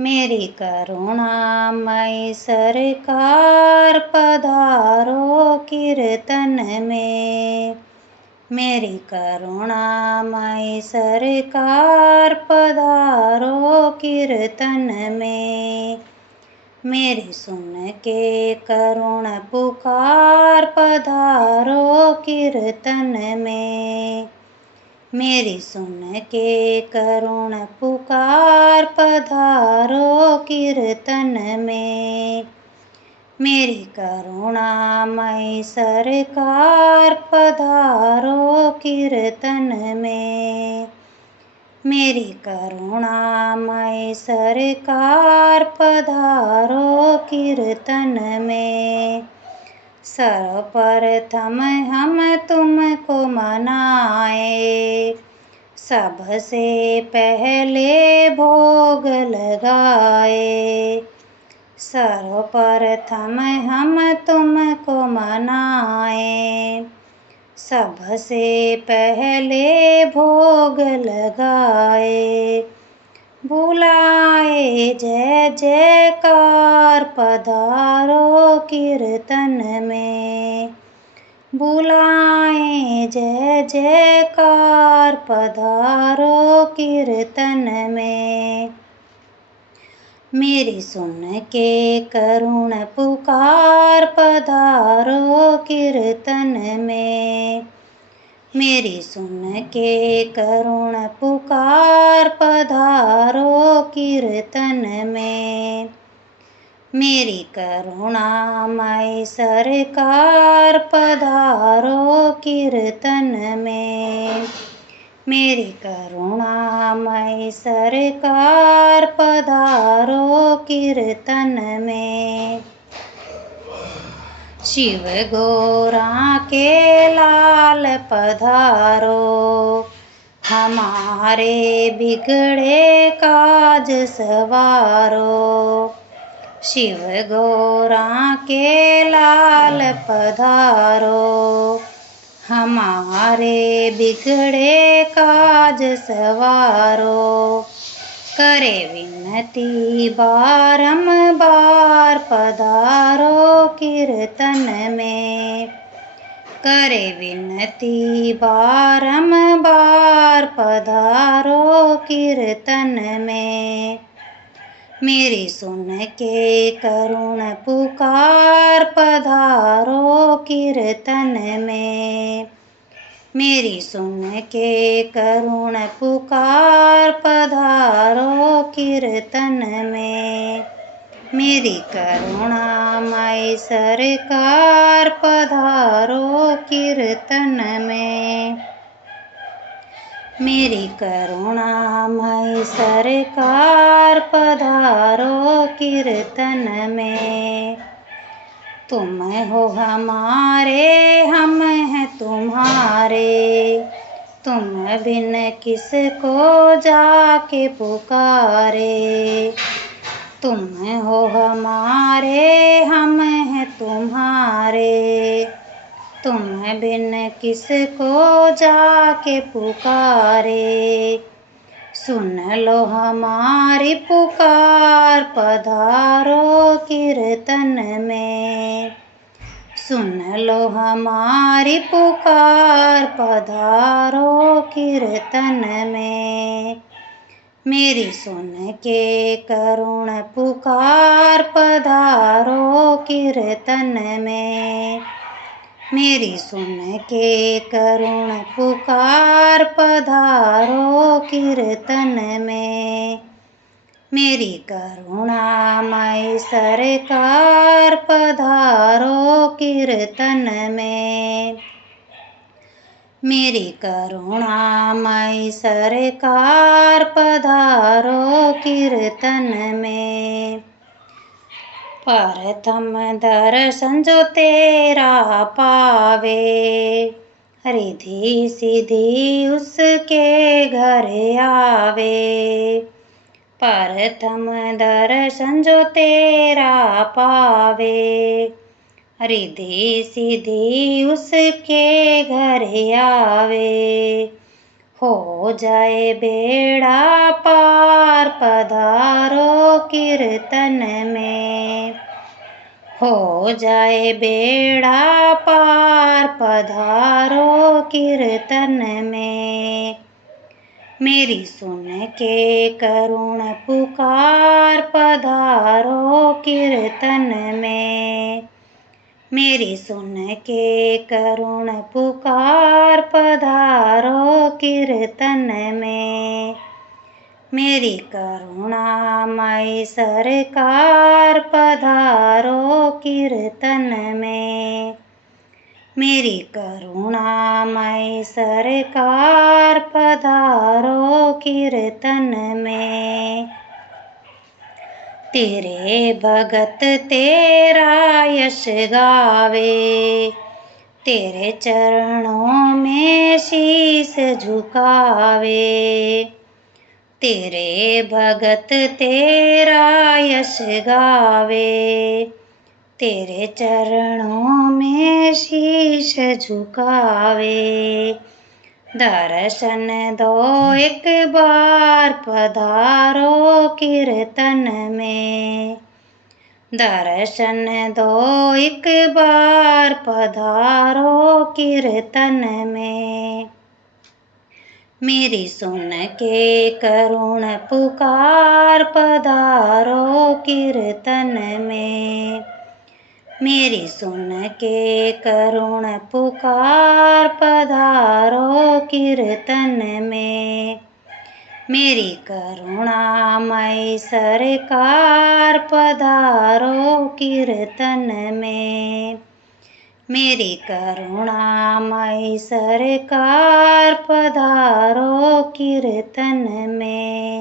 मेरी करुणामयी सरकार पधारो कीर्तन में। मेरी करुणामयी सरकार पधारो कीर्तन में। मेरी सुन के करुण पुकार पधारो कीर्तन में। मेरी सुन के करुण पुकार पधारो कीर्तन में। मेरी करुणामयी सरकार पधारो कीर्तन में। मेरी करुणामयी सरकार पधारो कीर्तन में। सर्वप्रथम हम तुमको मनाए, सबसे पहले भोग लगाए। सर्वप्रथम हम तुमको मनाए, सबसे पहले भोग लगाए। बुलाए जय जयकार पधारो कीर्तन में। बुलाए जय जयकार पधारो कीर्तन में। मेरी सुन के करुण पुकार पधारो कीर्तन में। मेरी सुन के करुण पुकार पधारो कीर्तन में। मेरी करुणामयी सरकार पधारो कीर्तन में। मेरी करुणामयी सरकार पधारो कीर्तन में। शिव गौरा के लाल पधारो, हमारे बिगड़े काज सवारो। शिव गौरा के लाल पधारो, हमारे बिगड़े काज सवारो। करे विनती बारंबार पधारो कीर्तन में। करे विनती बारंबार पधारो कीर्तन में। मेरी सुन के करुण पुकार पधारो कीर्तन में। मेरी सुन के करुण पुकार पधारो कीर्तन में। मेरी करुणामयी सरकार पधारो कीर्तन में। मेरी करुणामयी सरकार पधारो कीर्तन में। तुम हो हमारे, हम हैं तुम्हारे, तुम बिन किसको जाके पुकारे। तुम हो हमारे, हम हैं तुम्हारे, तुम बिन किसको जाके पुकारे। सुन लो हमारी पुकार पधारो कीर्तन में। सुन लो हमारी पुकार पधारो कीर्तन में। मेरी सुन के करुण पुकार पधारो कीर्तन में। मेरी सुन के करुण पुकार पधारो कीर्तन में। मेरी करुणामयी सरकार पधारो कीर्तन में। मेरी करुणामयी सरकार पधारो कीर्तन में। प्रथम दर्शन जो तेरा पावे, रिद्धि सिद्धि उसके घर आवे। प्रथम दर्शन जो तेरा पावे, रिद्धि सिद्धि उसके घर आवे। हो जाए बेड़ा पार पधारो कीर्तन में। हो जाए बेड़ा पार पधारो कीर्तन में। मेरी सुन के करुण पुकार पधारो कीर्तन में। मेरी सुन के करुण पुकार पधारो कीर्तन में। मेरी करुणामयी सरकार पधारो कीर्तन में। मेरी करुणामयी सरकार पधारो कीर्तन में। तेरे भगत तेरा यश गावे। तेरे चरणों में शीस झुकावे। तेरे भगत तेरा यश गावे। तेरे चरणों में शीश झुकावे। दर्शन दो एक बार पधारो कीर्तन में। दर्शन दो एक बार पधारो कीर्तन में। मेरी सुन के करुण पुकार पधारो कीर्तन में। मेरी सुन के करुण पुकार पधारो कीर्तन में। मेरी करुणामयी सरकार पधारो कीर्तन में। मेरी करुणामयी सरकार पधारो कीर्तन में।